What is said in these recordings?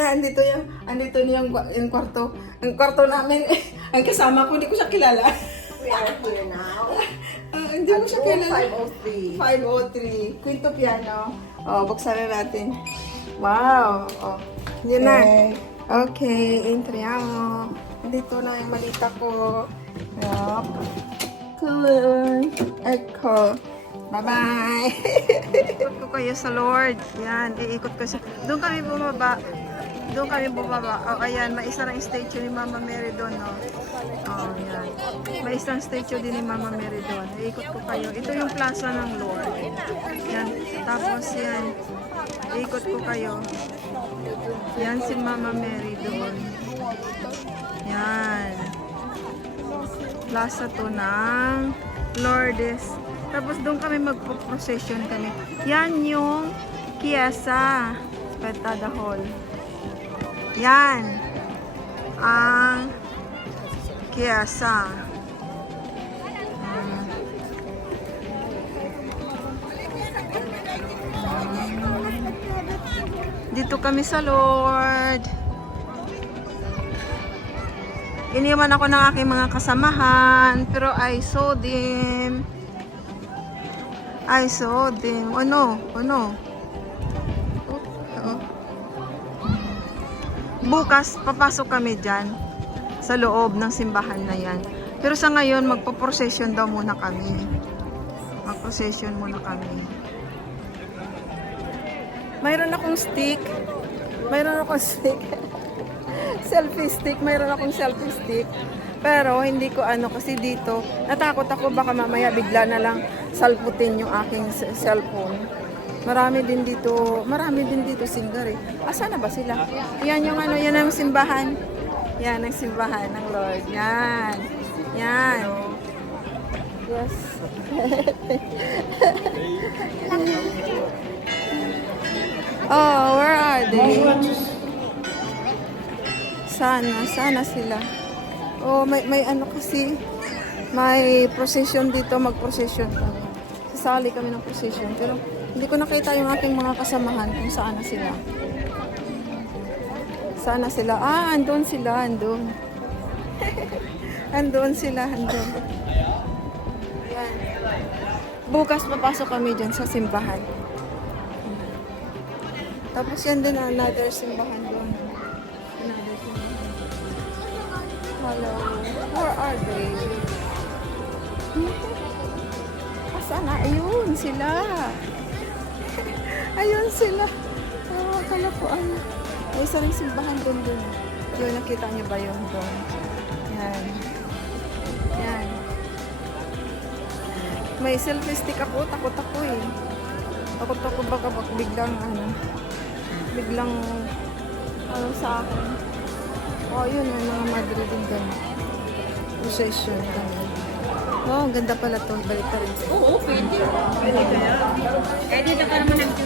andito na yung kwarto. Ang kwarto namin, ang kasama ko, hindi ko siya kilala. We are here now. Hindi ko siya kilala. 503. 503. Quinto piano. Oh, buksan na natin. Wow. Oh, yun na. Okay, entriamo. Andito na yung malita ko. Yup. Cool. Echo. Bye-bye. Ikot ko kayo sa Lord. Yan, iikot ko sa... Doon kami bumaba. Oh, ayan, may isa lang statue ni Mama Mary doon, no? Oh, yan. May isang statue din ni Mama Mary doon. Iikot ko kayo. Ito yung plaza ng Lord. Yan. Tapos, yan. Iikot ko kayo. Yan si Mama Mary doon. Yan. Plaza to ng Lourdes. Tapos doon kami magpo-procession kami. Yan yung Chiesa Petada Hall. Yan ang Chiesa. Dito kami sa Lord. Iniwan ako ng aking mga kasamahan, pero I saw them. Oh no. Bukas, papasok kami dyan sa loob ng simbahan na yan. Pero sa ngayon, magpo-procession daw muna kami. Mag-procession muna kami. Mayroon akong stick. Selfie stick. Mayroon akong selfie stick. Pero hindi ko kasi dito, natakot ako baka mamaya bigla na lang salputin yung aking cellphone. Marami din dito singer eh. Asa na ba sila? Yan yung yan ang simbahan. Yan ang simbahan ng Lord. Yan. Yes. Oh, where are they? Sana sila. Oh, may kasi may procession dito, mag-procession kami. Sasali kami ng procession, pero hindi ko nakita yung aking mga kasamahan kung saan na sila. Sana sila. Andun sila. Andun sila. Yan. Bukas papasok kami dyan sa simbahan. Tapos yan din another simbahan doon. Hello. Where are they? Asana? Ayun sila. Ayun sila. Akala ko may isa ring simbahan doon. Yun, nakita niyo ba yun doon? Yan. May selfie stick ako. Takot ako eh. Takot ako baka biglang sa akin. Oh, yun, may mga madre din doon. Procession kami. Oh, ang ganda pala to. Balik pa rin. Oo, pwede. Pwede kaya. Kaya dito ka naman kasi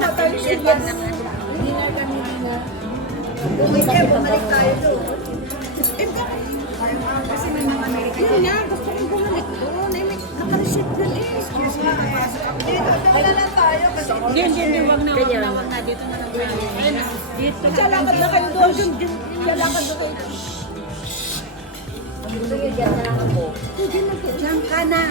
napilihan yan naman. Hindi na kami na. Bumalik tayo doon. Kasi may mga American. Yun nga, gusto kong bumalik doon. Naka-receipt doon eh. Excuse me. Wala lang tayo kasi Hindi, wag na. Dito na lang tayo. Dito. lalakad na kayo doon. Lalakad na kayo. Diyan na lang ako. Diyan ka na.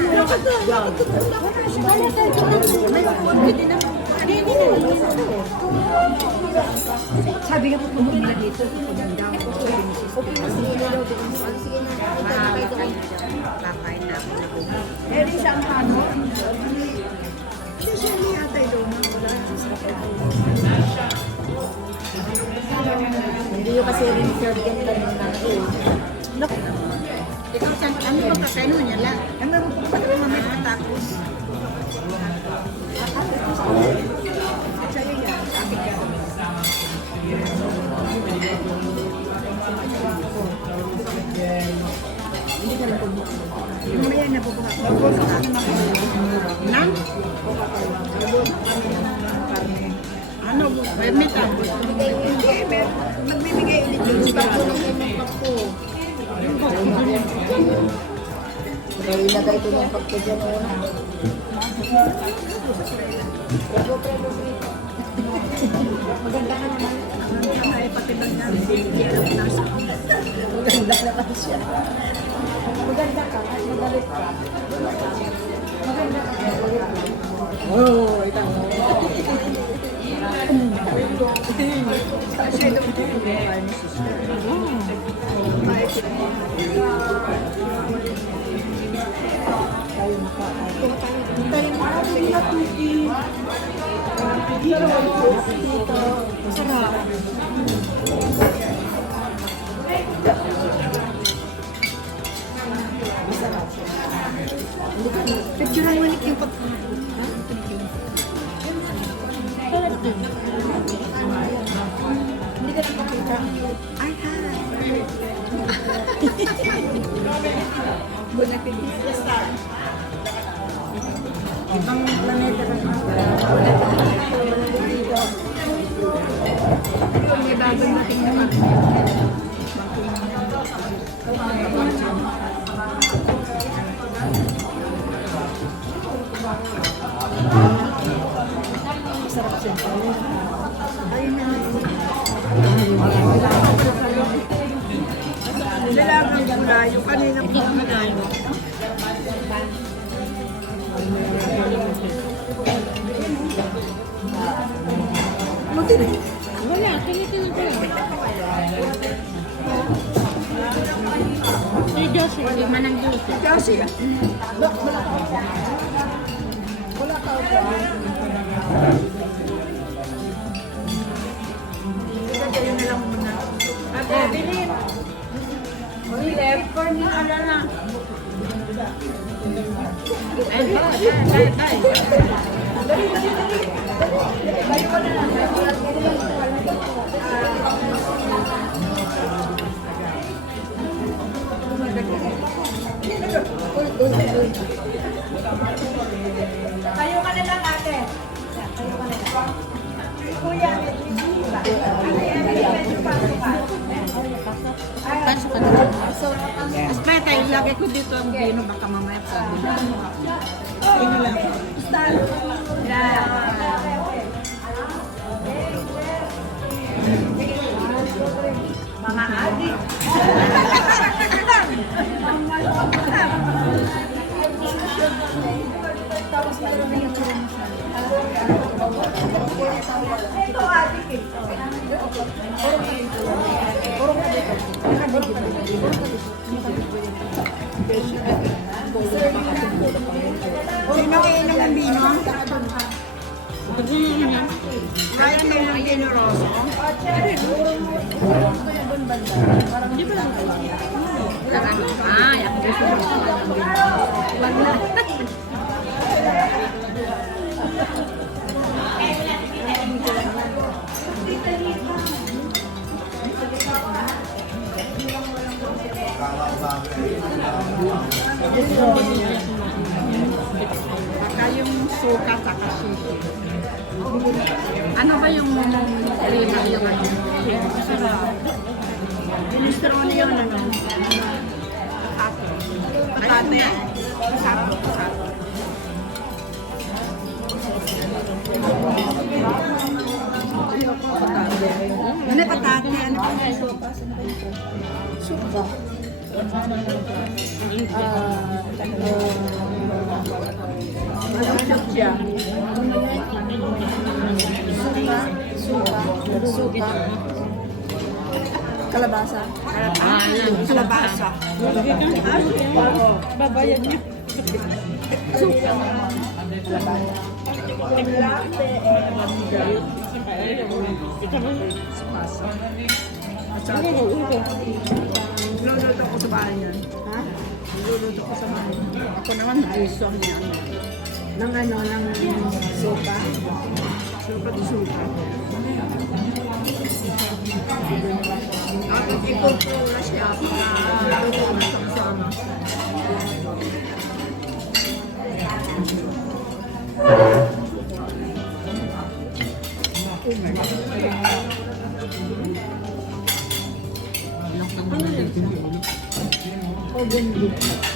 Sabi nga po pumunta dito. Pumunta ako. Kakain na ako na po. Eri siya ang ano? Siya ni atay doon. Hindi yung kasi rin-serve yan kanina. Ikaw, ano ba kakain mo niya lang? Ano ba mamay matapos? Sa'yo yan. Akin yan. Hindi ka lang pagbuka. Mamaya na bubuha. Babuha ka naman. Nang? Ano? May tapos. Hindi, magbibigay ulit yung bago ng imang pakto. Kaya ilagay ko yung pakto dyan una. Maganda ka naman. Maganda naman siya. Maganda ka, kahit magalit ka. Maganda ka, kahit magalit ka. Oh, ikaw. Siya yung sarap. Picturean mo ulit yung hindi ka nakakita. Ay, ha. Ibang planeta ka na. May bagong nating naman. Sarap siya. Ayun na. Nilagang gula. Yung kanina po kanino. Wala, tinitin ko lang. Si Josie, hindi man ang Josie. Kasi, wala ka ba? Gagawin na lang muna. Ate, bilhin. Bilhin, for me, ala na. Ay, ay. Kayo ka na lang, ate. Kayo ka na lang. Kuya, Pasok ka na. Mas pwede, ilagay ko dito ang vino, baka mamaya pa. Ini lang. Mga adik. Ito adik eh. Sino iinom ng bino? Kahit inom ng bino roso? Hindi ba lang? Ay, ako gusto mo. Baka yung suka sa kasushi. Ano ba yung lima yung ano? Sarap. Minestrone yun, ano? Patate. Pasato. Pasato. Ano patate? Ano pa? Suka. Anong soup siya? Suka. Kalabasa. Kalabasa. Babayan niya. Luluto ko sa bahay yan. Ha? Luluto ko sa bahay. Ako naman, gusto niya. Ng ano, ng sopa. Sopa di sopa. At ipupuro na siya para luto na sa kasama.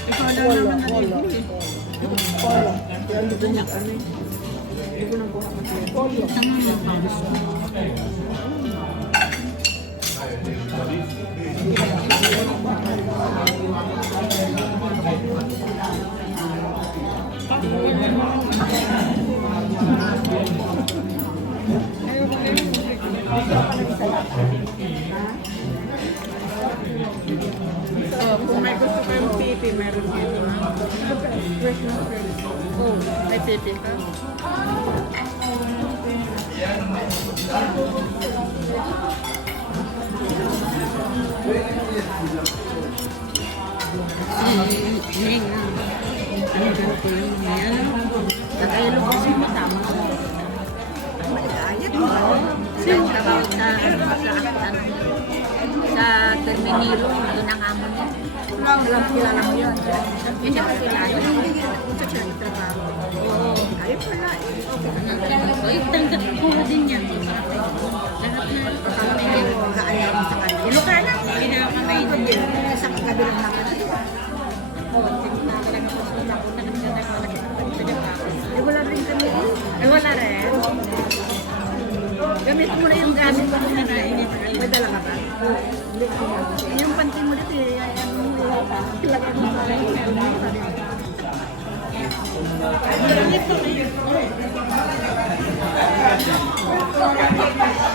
Ikaw na naman nalibili. Polo. Yan doon niya kami. Hindi ko nang kuha kasi. Polo. ka ng isa lang. Ha? Oh, kung may gusto kayong pipi, meron dito. Fresh na fresh. Oh, may pipi ka? Ning, ano ganito yun? Ayan. Nakailog kasi matama ko. Ayat Sa trabaho sa Terminilo, yun ang amo niya. kilala mo yun. Yun siya pakilala. Gusto siya ng trabaho. Oo. Ayun pala eh. Ay, tanggap ko din yan. Lahat na. Akala ko mag-aayaw mo sa kanya. Ilocana. Kinakamay din Hindi. yan. Sa kabilang naman. Oo, tinatawag ako sa una ko. Nakita ko. Eh, wala rin kami. Ay, wala rin. Gamit mo na yung gamit ko na nainip. May dala ka ba? Yung panty mo dito, ano mo, ilagay mo sa rin.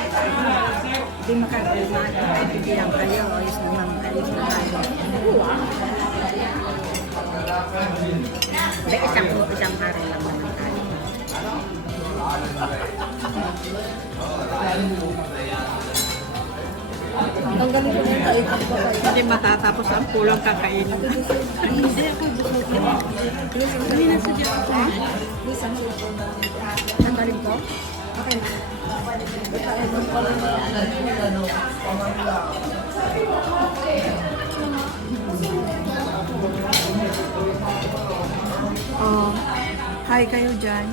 Hindi makakalma. Kaibigan kayo. Ayos naman. Ayos naman. May isang hari lang naman tayo. Ang galing ko na yung kaikot ko kayo. Hindi matatapos ang pulang kakainin. Hindi ako gusto. Hindi na sadya ako. Ang galing ko? Okay na. Oh, hi kayo dyan.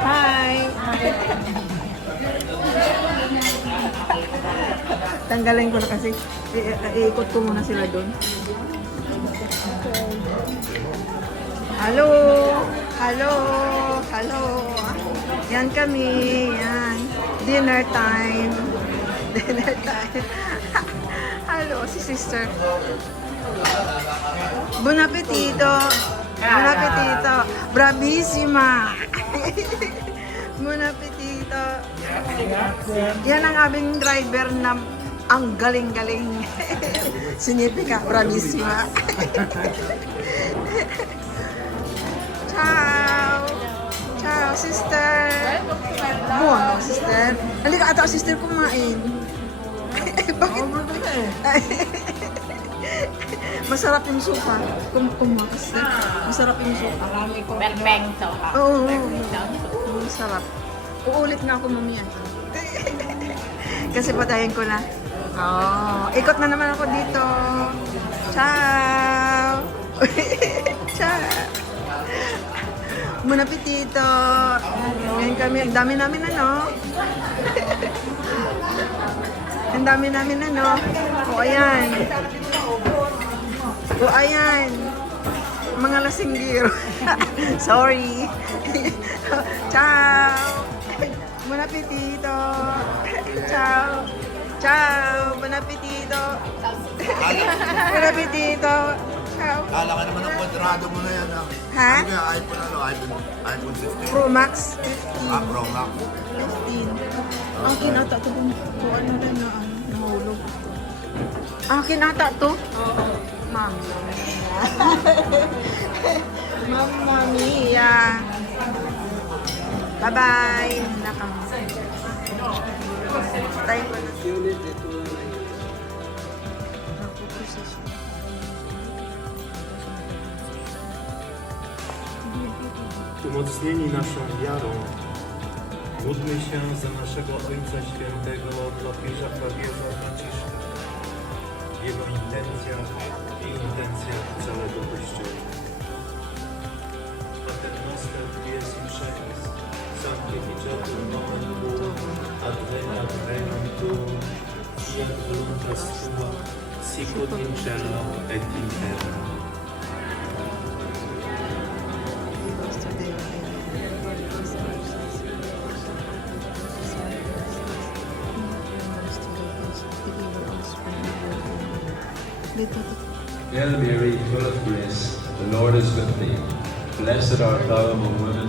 Hi! Tanggalin ko na kasi. Iikot ko muna sila doon. Hello! Hello! Hello! Yan kami. Yan. Dinner time. Dinner time. Hello, si sister. Buon appetito! Buon appetito! Bravissima! Buon appetito! Yan ang aming driver na ang galing-galing. Significa, bravissima. Ciao! Ciao, sister! Buono, sister. Halika ata, sister, kumain. Bakit? Masarap yung suka. Kumakas. Masarap yung suka. Perpeng to. Oo. Masarap. Uulit na ako mamaya. Kasi patayin ko na. Oh, ikot na naman ako dito. Ciao! Ciao! Buon appetito! Ngayon kami, ang dami namin ano. Ang dami namin ano. O ayan. O ayan. Mga lasinggiro. Sorry. Ciao! Buon appetito! Ciao! Ciao! Buon appetito! Buon appetito! Ciao! Kala ka naman ng kontrado mo na yan, ha? Ha? Ano kaya iPhone, iPhone 16? Pro Max Ah, Pro Max. 15. Ang kinata to kung ano na na nahulog. Ang kinata to? Oo. Mamma mia. Mamma mia. Bye-bye. Nakang. Tayo ko na. Umocnieni naszą wiarą, módlmy się za naszego Ojca Świętego papieża Papieża Franciszka, w jego intencjach i intencjach całego Kościoła. Pater noster pies i przepis, sanctificatur nomen tuum, adveniat regnum tuum, fiat voluntas tua, sicut in cielo et in terra. Hail Mary, full of grace, the Lord is with thee. Blessed art thou among women,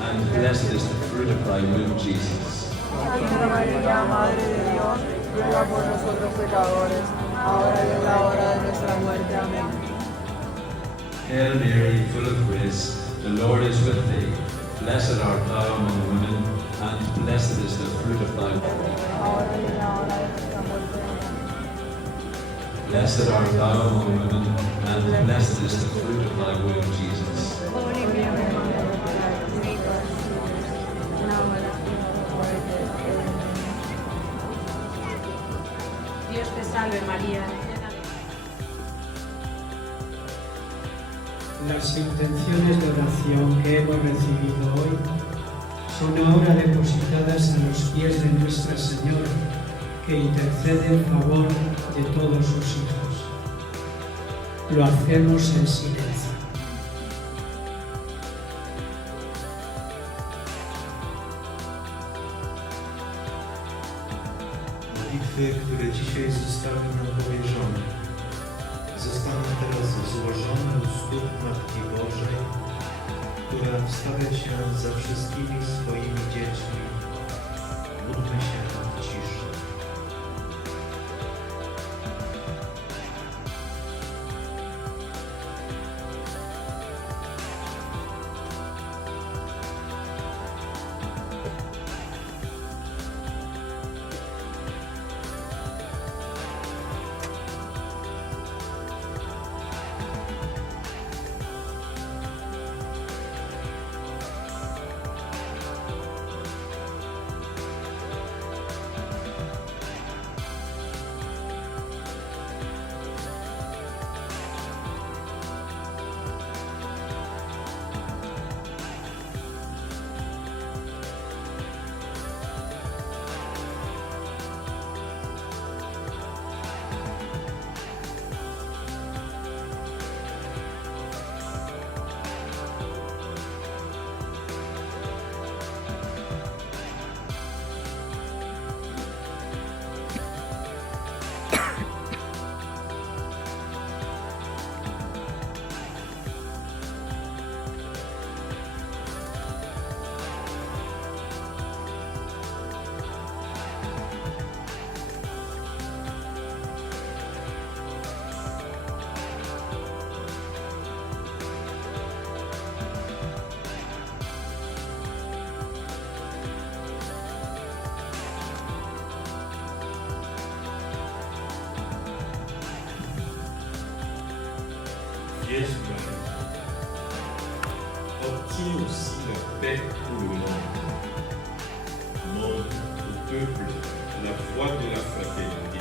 and blessed is the fruit fruit of thy womb, Jesus. Santa María, Madre de Dios, ruega por nosotros pecadores, ahora y en la hora de nuestra muerte. Amén. Hail Mary, full of grace, the Lord is with thee. Blessed art thou among women, and blessed is the fruit of thy womb. Ahora y en la hora de nuestra muerte. Amén. Blessed art thou among women, and blessed is the fruit of thy womb, Jesus. Holy Mary, Mother of God, pray for us sinners, now and at the hour of our death. Amen. Dios te salve María, llena de Las intenciones de oración que hemos recibido hoy son ahora depositadas a los pies de Nuestra Señora, que intercede en favor de todos sus hijos. Lo hacemos en silencio. Modlitwy, które dzisiaj zostały nam powierzone, zostaną teraz złożone u stóp Matki Bożej, która wstawia się za wszystkimi swoimi dziećmi. Módlmy się w ciszy. Vierge Marie, obtiens aussi la paix pour le monde. Montre au peuple la voie de la fraternité.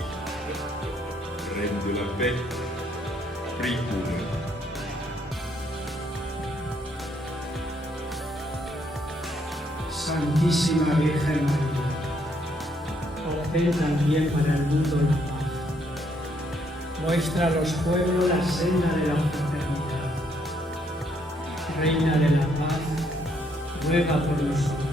Reine de la paix, prie pour nous. Santísima Virgen María, ofrece también para el mundo la paz. Muestra a los pueblos la senda de la fraternidad. Reina de la paz, ruega por nosotros.